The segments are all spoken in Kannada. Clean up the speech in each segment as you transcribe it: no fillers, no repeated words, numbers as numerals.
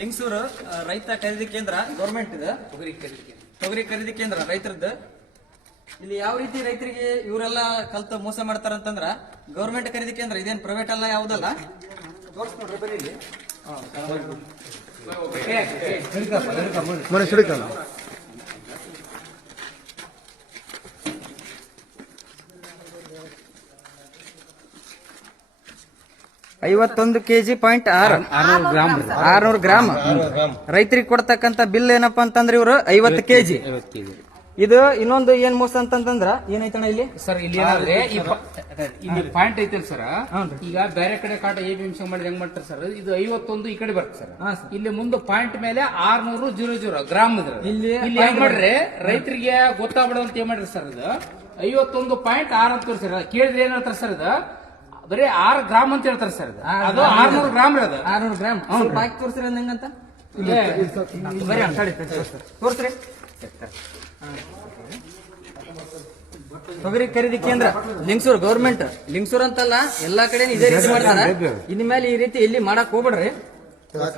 ಲಿಂಗಸೂರು ರೈತ ಖರೀದಿ ಕೇಂದ್ರ ಗೌರ್ಮೆಂಟ್ ಇದೆ. ತೊಗರಿ ಖರೀದಿ ಕೇಂದ್ರ ರೈತರದ್ದು. ಇಲ್ಲಿ ಯಾವ ರೀತಿ ರೈತರಿಗೆ ಇವರೆಲ್ಲ ಕಲ್ತು ಮೋಸ ಮಾಡ್ತಾರಂತಂದ್ರ ಗೌರ್ಮೆಂಟ್ ಖರೀದಿ ಕೇಂದ್ರ ಇದೇನು ಪ್ರೈವೇಟ್ ಅಲ್ಲ, ಯಾವುದಲ್ಲ. ತೋರ್ಸ್ ನೋಡ್ರಿ ಬರೀ ಇಲ್ಲಿ. 51 kg 600 ಗ್ರಾಮ್ ರೈತರಿಗೆ ಕೊಡ್ತಕ್ಕಂತ ಬಿಲ್ ಏನಪ್ಪಾ ಅಂತಂದ್ರೆ ಇವರು 50 kg. ಇದು ಇನ್ನೊಂದು ಏನ್ ಮೋಸ ಅಂತಂದ್ರ ಏನೈತಣ್ಣ ಇಲ್ಲಿ ಸರ್, ಇಲ್ಲಿ ಏನಾದ್ರೆ ಇಲ್ಲಿ ಪಾಯಿಂಟ್ ಐತಲ್ ಸರ್, ಈಗ ಬೇರೆ ಕಡೆ ಕಾಟ APMC ಮಾಡಿದ್ರೆ ಹೆಂಗ್ ಮಾಡ್ತಾರೆ ಸರ್, ಇದು 51 ಈ ಕಡೆ ಬರುತ್ತೆ ಸರ್. ಇಲ್ಲಿ ಮುಂದೆ ಪಾಯಿಂಟ್ ಮೇಲೆ 600 ಗ್ರಾಮ್ ಇದ್ರ. ಇಲ್ಲಿ ಹೆಂಗ್ ಮಾಡ್ರಿ ರೈತರಿಗೆ ಗೊತ್ತಾಗ್ಬಿಡೋಂತ ಏನ್ ಮಾಡ್ರಿ ಸರ್, ಇದು 51.6 ಅಂತ ತೋರಿಸ್ರಿ. ಕೇಳಿದ್ರೆ ಏನ್ ಹೇಳ್ತಾರೆ ಸರ್, ಇದು ಬರೀ 6 ಗ್ರಾಮ್ ಅಂತ ಹೇಳ್ತಾರೆ ಸರ್. ಅದು 600 ಗ್ರಾಮ್ ರೀ. ಅದು 600 ಗ್ರಾಮ್ ಬಾಕಿ ತೋರಿಸ್ರಿ ಹೆಂಗಂತ ತೋರಿಸ್ರಿ. ತೊಗರಿ ಖರೀದಿ ಕೇಂದ್ರ ಲಿಂಗಸೂರು ಗೌರ್ಮೆಂಟ್. ಲಿಂಗಸೂರು ಅಂತಲ್ಲ, ಎಲ್ಲಾ ಕಡೆ ಇದೇ ರೀತಿ ಮಾಡ್ತಾರ. ಇನ್ ಮೇಲೆ ಈ ರೀತಿ ಎಲ್ಲಿ ಮಾಡಕ್ ಹೋಗ್ಬೇಡ್ರಿ. 800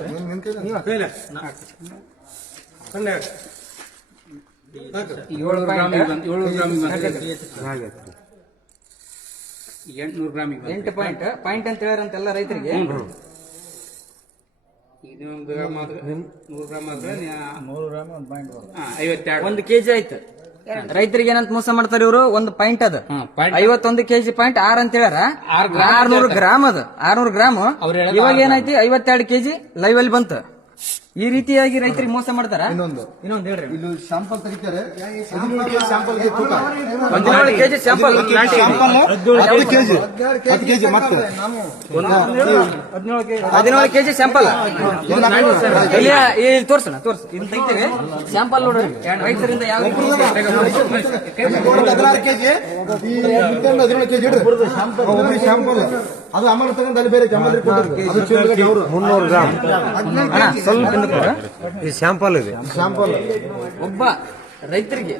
ಗ್ರಾಮ್ 8 ಪಾಯಿಂಟ್ ಅಂತ ಹೇಳ್ಯಾರಂತ ಎಲ್ಲ ರೈತರಿಗೆ. 100 ಗ್ರಾಮ್ ಆದ್ರೆ 52 1 kg ಆಯ್ತು. ರೈತರಿಗೆ ಏನಂತ ಮೋಸ ಮಾಡ್ತಾರೆ ಇವರು, ಒಂದು ಪಾಯಿಂಟ್ ಅದ 51 kg ಪಾಯಿಂಟ್ 6 ಅಂತ ಹೇಳ್ಯಾರ. 600 ಗ್ರಾಮ್ ಅದ 600 ಗ್ರಾಮ್. ಇವಾಗ ಏನಾಯ್ತು 52 kg ಲೈವ್ ಅಲ್ಲಿ ಬಂತು. ಈ ರೀತಿಯಾಗಿ ರೈತರಿಗೆ ಮೋಸ ಮಾಡ್ತಾರ. ಇನ್ನೊಂದು ಹೇಳ್ರಿ, ಇಲ್ಲಿ ಶಾಂಪಲ್ ತೆಗಿತಾರೆ. 17 kg ಶಾಂಪಲ್ 10 kg ಮತ್ತೆ 17 kg ಸ್ಯಾಂಪಲ್ ಇಲ್ಲಿ ತೋರ್ಸೋಣ. ಇದನ್ನ ತೆಗಿತೇವೆ ಸ್ಯಾಂಪಲ್ ನೋಡ್ರಿ. ರೈತರಿಂದ ಯಾವ 16 kg 17 kg ಶಾಂಪಲ್ ಅದು ಅಮೌಂಟ್ ತಗೊಂಡು ಅಲ್ಲಿ ಬೇರೆ 300 ಗ್ರಾಮ್ ಸ್ವಲ್ಪ ಶಾಂಪಲ್ ಇದೆ. ಶಾಂಪಲ್ ಒಬ್ಬ ರೈತರಿಗೆ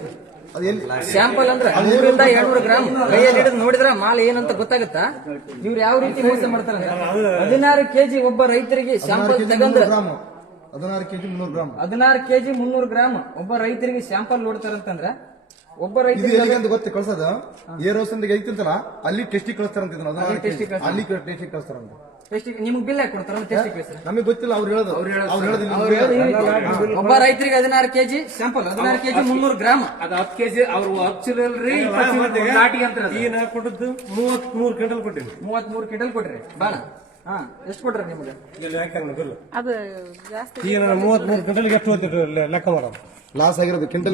ಸ್ಯಾಂಪಲ್ ಅಂದ್ರೆ 100 ರಿಂದ 200 ಗ್ರಾಮ್ ಕೈಯಲ್ಲಿ ಹಿಡಿದು ನೋಡಿದ್ರ ಮಾಲ್ ಏನಂತ ಗೊತ್ತಾಗುತ್ತಾ? ಇವ್ರು ಯಾವ ರೀತಿ ಮೋಸ ಮಾಡ್ತಾರೆ. 16 kg ಒಬ್ಬ ರೈತರಿಗೆ ಸ್ಯಾಂಪಲ್ ತಗೊಂಡ್ 16 kg 300 ಗ್ರಾಮ್ 16 kg 300 ಗ್ರಾಮ್ ಒಬ್ಬ ರೈತರಿಗೆ ಸ್ಯಾಂಪಲ್ ನೋಡ್ತಾರಂತಂದ್ರ ಒಬ್ಬ ರೈತರಿಗೆ ಗೊತ್ತ ಕಳ್ಸೋದು ಏರೋಸ್ ಅಂತ ಐತಿಂತಲ್ಲ, ಅಲ್ಲಿ ಟೆಸ್ಟಿಗೆ ಕಳಿಸ್ತಾರಂತ. ಅಲ್ಲಿ ಟೆಸ್ಟಿಗೆ ಕಳಿಸ್ತಾರಂತ. ನಿಮ್ಗೆ ಬಿಲ್ ಹಾಕಿ ಕೊಡ್ತಾರ? ನಮಗೆ ಗೊತ್ತಿಲ್ಲ, ಅವ್ರು ಹೇಳೋದು. ಒಬ್ಬ ರೈತರಿಗೆ 16 kg ಸ್ಯಾಂಪಲ್ 16 kg 300 ಗ್ರಾಮ್ ಅದು 10 kg ಅವ್ರು 10 ನಾಟಿಗೆ ಅಂತ ಕೊಟ್ಟದ್ದು 33 ಕ್ವಿಂಟಲ್ ಕೊಟ್ಟಿವಿ. 33 ಕ್ವಿಂಟಲ್ ಕೊಟ್ರಿ. ಬಾಳ ಎಷ್ಟು ಕೊಟ್ರಿ ನಿಮ್ಗೆ? ಅದು ಜಾಸ್ತಿ 33 ಕ್ವಿಂಟಲ್ಗೆ ಎಷ್ಟು ಲೆಕ್ಕ ಮಾಡೋದು? ಲಾಸ್ ಆಗಿರೋದು ಕ್ವಿಂಟಲ್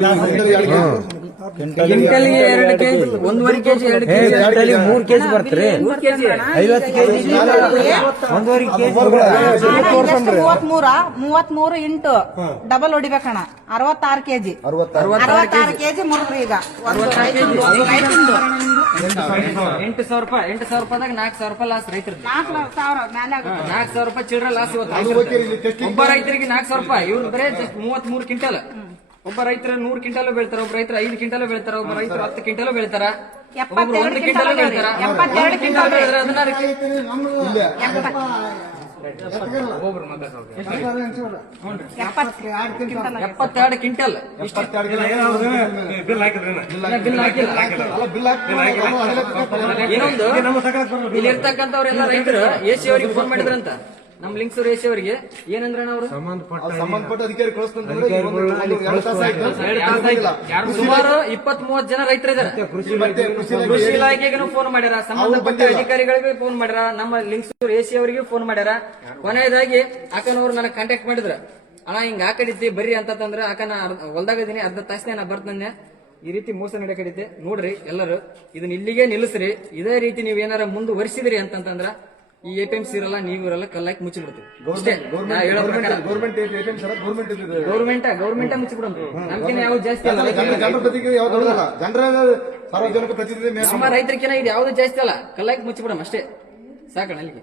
ಕ್ವಿಂಟಲ್ಗೆ 2 kg 1.5 kg 2 kg 3 kg ಬರ್ತಾರೆ. 50 kg 1.5 kg 33 ಇಂಟು ಡಬಲ್ ಹೊಡಿಬೇಕಣ್ಣ. 66 kg 66 kg ಮುರಿದ್ರಿ. ಈಗ 8,000 ರೂಪಾಯಿದಾಗ 4,000 ರೂಪಾಯಿ ಲಾಸ್ ರೈತರಿಗೆ. 4,000 ಮೇಲೆ ಆಗುತ್ತೆ. 4,000 ರೂಪಾಯಿ ಚಿಲ್ಲರೆ ಲಾಸ್ ಇವತ್ತು. ಒಬ್ಬ ರೈತರಿಗೆ 4,000 ರೂಪಾಯಿ. ಇವ್ರು ಬರೇ 33 ಕ್ವಿಂಟಲ್. ಒಬ್ಬ ರೈತರ 100 ಕ್ವಿಂಟಲ್ ಬೆಳಿತಾರ, ಒಬ್ಬ ರೈತರ 5 ಕ್ವಿಂಟಲ್ ಬೆಳಿತಾರ, ಒಬ್ಬ ರೈತರು 10 ಕ್ವಿಂಟಲ್ ಬೆಳಿತಾರ, 1 ಕ್ವಿಂಟಲ್ ಬೆಳಿತಾರ. 72 ಕ್ವಿಂಟಲ್ 16 72 ಕ್ವಿಂಟಲ್. ಇನ್ನೊಂದು ಇಲ್ಲಿ ಇರ್ತಕ್ಕಂಥವ್ರೆಲ್ಲ ರೈತರು AC ಅವರಿಗೆ ಫೋನ್ ಮಾಡಿದ್ರಂತ, ನಮ್ ಲಿಂಗಸೂರು AC ಅವರಿಗೆ. ಏನಂದ್ರ ಅವರು ಸಂಬಂಧಪಟ್ಟ ಅಧಿಕಾರಿ ಸುಮಾರು 20-30 ಜನ ರೈತರಿದ್ದಾರೆ. ಕೃಷಿ ಇಲಾಖೆಗೂ ಫೋನ್ ಮಾಡ್ಯಾರ, ಸಂಬಂಧಪಟ್ಟ ಅಧಿಕಾರಿಗಳಿಗೆ ಫೋನ್ ಮಾಡ್ಯಾರ, ನಮ್ಮ ಲಿಂಗಸೂರು AC ಅವರಿಗೆ ಫೋನ್ ಮಾಡ್ಯಾರ. ಕೊನೆಯದಾಗಿ ಅಕ್ಕನವ್ರು ನನಗೆ ಕಾಂಟ್ಯಾಕ್ಟ್ ಮಾಡಿದ್ರ, ಅಣ್ಣ ಹಿಂಗ ಹಾಕಡಿದ್ದೆ ಬರ್ರಿ ಅಂತಂದ್ರ ಅಕ್ಕನ ಹೊಲ್ದಾಗದೀನಿ, ಅರ್ಧ ತಾಸನೇ ನಾ ಬರ್ತಂದೆ. ಈ ರೀತಿ ಮೋಸ ನಡೆಕಡಿದ್ದೆ. ನೋಡ್ರಿ ಎಲ್ಲರೂ ಇದನ್ನ ಇಲ್ಲಿಗೆ ನಿಲ್ಲಿಸ್ರಿ. ಇದೇ ರೀತಿ ನೀವ್ ಏನಾರ ಮುಂದುವರಿಸಿದ್ರಿ ಅಂತಂದ್ರ ಈ APMC ಇರಲ್ಲ, ನೀವು ಇರಲ್ಲ, ಕಲ್ಲಾಕಿ ಮುಚ್ಚಿ ಬಿಡ್ತೀವಿ. ಗೌರ್ಮೆಂಟ್ ಮುಚ್ಚಿ ಬಿಡೋದು. ನಮ್ಗಿನ ಯಾವ್ದು ಜಾಸ್ತಿ ಅಲ್ಲ, ನಮ್ಮ ರೈತರಿಗಿನ ಇದು ಯಾವ್ದು ಜಾಸ್ತಿ ಅಲ್ಲ, ಕಲ್ಲಾಕಿ ಮುಚ್ಚಿ ಬಿಡಮ್ ಅಷ್ಟೇ. ಸಾಕಣ ಅಲ್ಲಿಗೆ.